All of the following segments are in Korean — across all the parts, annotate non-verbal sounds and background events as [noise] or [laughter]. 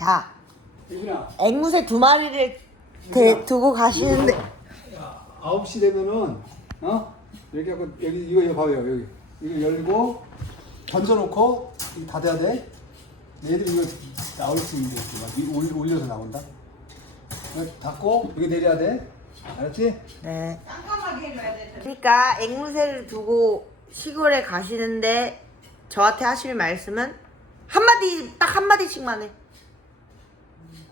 자, 앵무새 두 마리를 대, 두고 가시는데 9시 되면은 어? 이렇게 하고 여기 이거 이거 봐요 여기 이거 열고 던져놓고 이거 닫아야 돼 얘들이 이거 나올 수 있는 게 막, 이- 올- 올려서 나온다 이거 닫고 이거 내려야 돼 알았지? 네. 깜깜하게 해놔야 돼. 그러니까 앵무새를 두고 시골에 가시는데 저한테 하실 말씀은 한마디 딱 한마디씩만 해.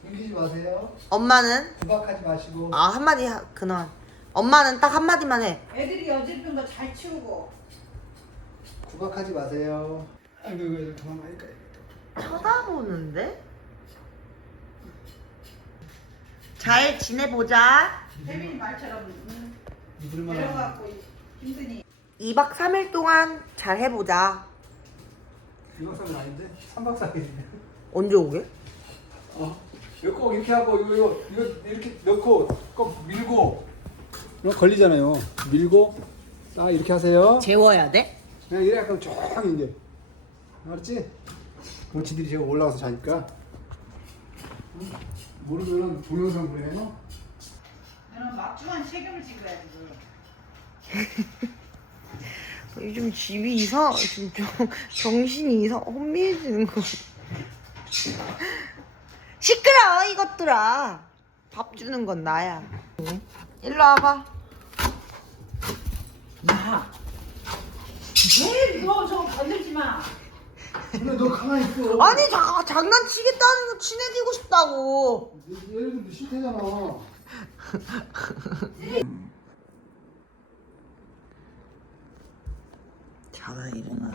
굶기지 마세요 엄마는 구박하지 마시고 아 한마디 하- 그만. 엄마는 딱 한마디만 해. 애들이 어지럽힌 거 잘 치우고. 구박하지 마세요 아이고 이거 도망가니까 쳐다보는데? 잘 지내보자. 태민이 말처럼 음, 이들만 데려가고 힘드니. 2박 3일 동안 잘 해보자. 2박 3일 아닌데? 3박 4일인데 언제 오게? 어? 이거 꼭 이렇게 하고 이거 이거, 이거 이렇게 넣고 꼭 밀고 이거 걸리잖아요. 밀고 딱 이렇게 하세요. 재워야 돼? 그냥 이래 약간 쭉 이제 알았지? 그럼 지들이 제가 올라가서 자니까 응? 모르면은 동영상 보내요. 너는 막중한 책임을 지고야지. 그걸. [laughs] 요즘 집이 이상, 좀 정- 정신이 이상, 혼미해지는 거. 시끄러워, 이것들아. 밥 주는 건 나야. 일로 와봐. 야. 왜 이거 저 건들지 마. 근데 너 가만히 있어. 아니, 자, 장난치겠다는 거 친해지고 싶다고. 예를 들면 싫대잖아. 자다 일어나.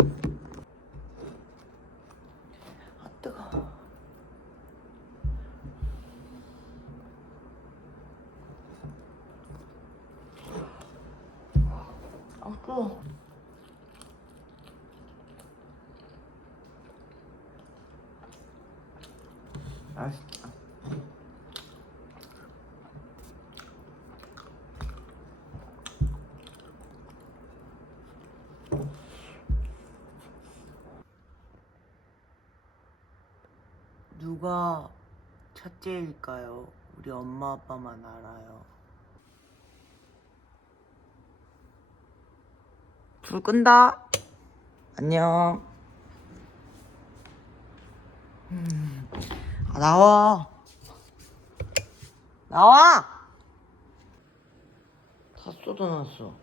아, 뜨거. 맛있다. 누가 첫째일까요? 우리 엄마 아빠만 알아요. 불 끈다. 안녕. 음. 아, 나와. 나와. 다 쏟아놨어.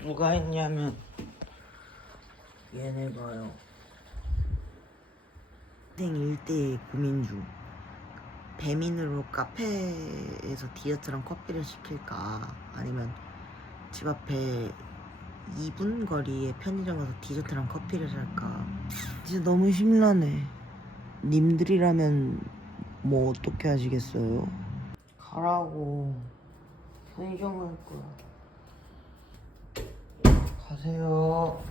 누가 했냐면 얘네 봐요. 인생 일대의 고민 중 배민으로 카페에서 디저트랑 커피를 시킬까 아니면 집 앞에 2분 거리에 편의점 가서 디저트랑 커피를 살까? 진짜 너무 심란해. 님들이라면 뭐 어떻게 하시겠어요? 가라고. 편의점 갈 거야. 가세요.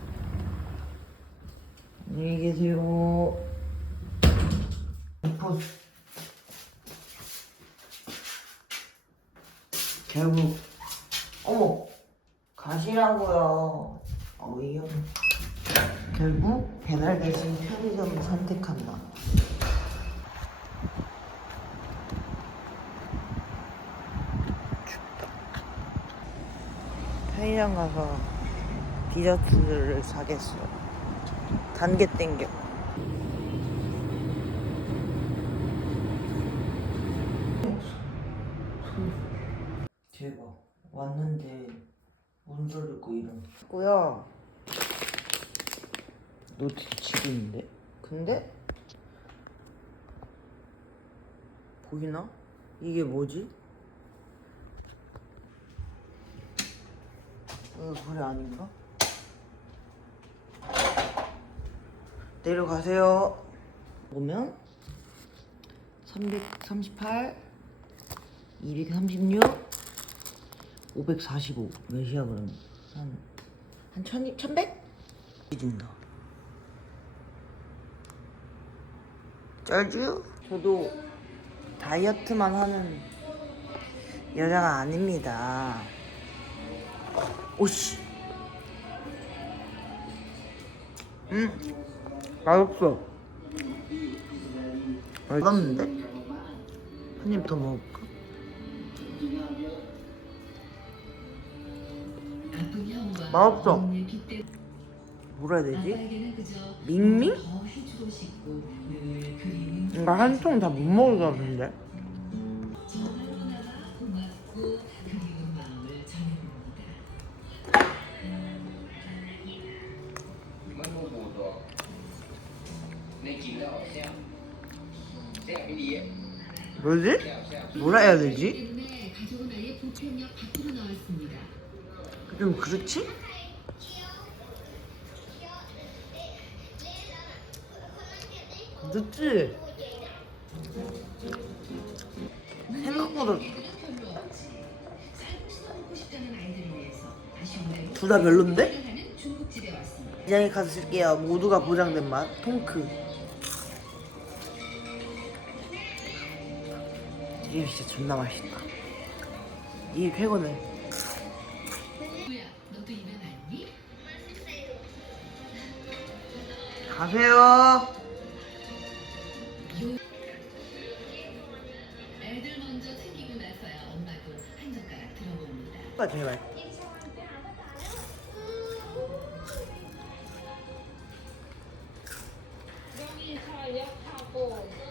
안녕히 계세요. 포스 결국 어머 가시라고요 어이요 결국 배달 대신 편의점을 선택한다. 편의점 가서 디저트를 사겠어요 단계 땡겨. 대박. 왔는데 문서 듣고 이런 고요 노트 치고 있는데 근데 보이나? 이게 뭐지? 이거 그래 아닌가? 내려가세요 보면 338 236 545 몇이야 그럼 한, 한 천, 천백? 준다 쩔주? 저도 다이어트만 하는 여자가 아닙니다 오씨 음 맛없어 맛없는데? 한입 더 먹을까? 맛없어. 뭐라 해야 되지? 밍밍? 뭔가 한통 다 못 먹을 것 같은데? 뭐지? 뭐라 해야 되지? 좀 그렇지? 늦지? 생각보다 둘 다 별론데? 시장에 가서 쓸게요. 모두가 보장된 맛. 통크. 이게 진짜 존나 맛있다. 입에 맞니? 가세요. 들어봅니다. 가 제발.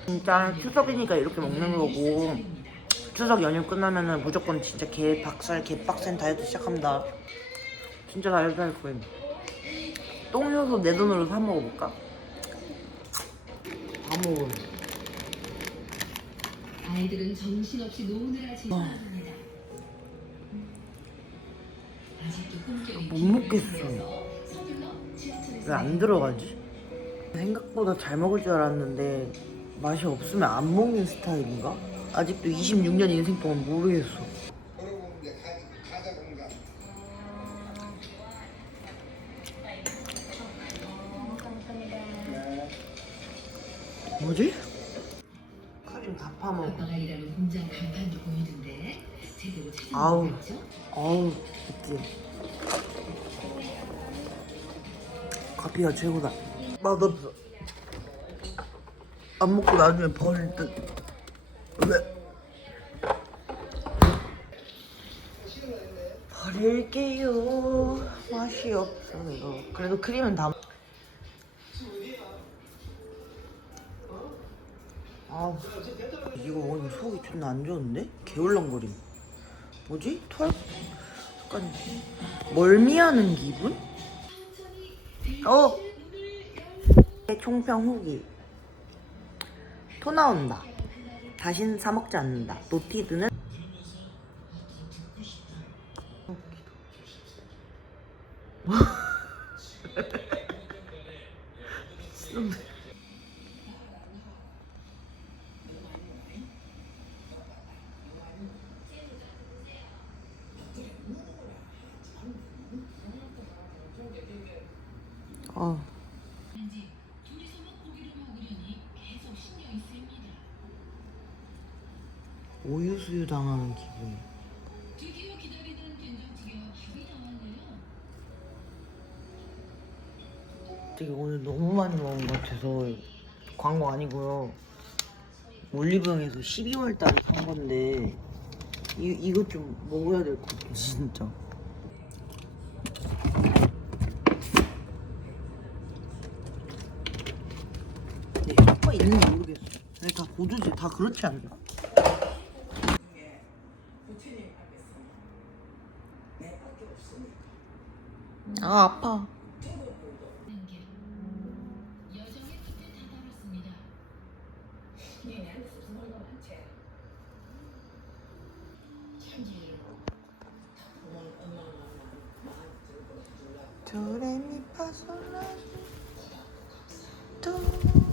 진짜 추석이니까 이렇게 먹는 거고 추석 연휴 끝나면은 무조건 진짜 개 박살 개 빡센 다이어트 시작합니다. 진짜 다이어트 할 거임. 똥 줘서 내 돈으로 사 먹어볼까? 다 먹어. 아이들은 정신없이 노느라 지쳐합니다. 못 먹겠어. 왜 안 들어가지? 생각보다 잘 먹을 줄 알았는데 맛이 없으면 안 먹는 스타일인가? 아직도 26년 인생 동안 모르겠어. 뭐지? 크림 다 파먹어. 아우. 어우, 느낌. 커피가 최고다. 맛없어. 안 먹고 나중에 버릴 듯. 왜? 버릴게요. 맛이 없어, 이거. 그래도 크림은 다. 아우. 이거 오늘 속이 존나 안 좋은데? 개울렁거림. 뭐지? 털? 약간 멀미하는 기분? 어! 총평 후기. 토 나온다. 다신 사 먹지 않는다. 노티드는 어. 오유수유 당하는 기분. 되게 오늘 너무 많이 먹은 것 같아서 광고 아니고요. 올리브영에서 12월 달에 산 건데 이 이거 좀 먹어야 될 것 같아 진짜. 네, 효과 있는지 모르겠어. 아니, 다 보조제 다 그렇지 않나? 아 아파. 도레미파솔라도